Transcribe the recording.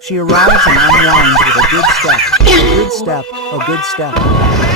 She arrives and unwinds with a good step, a good step, a good step.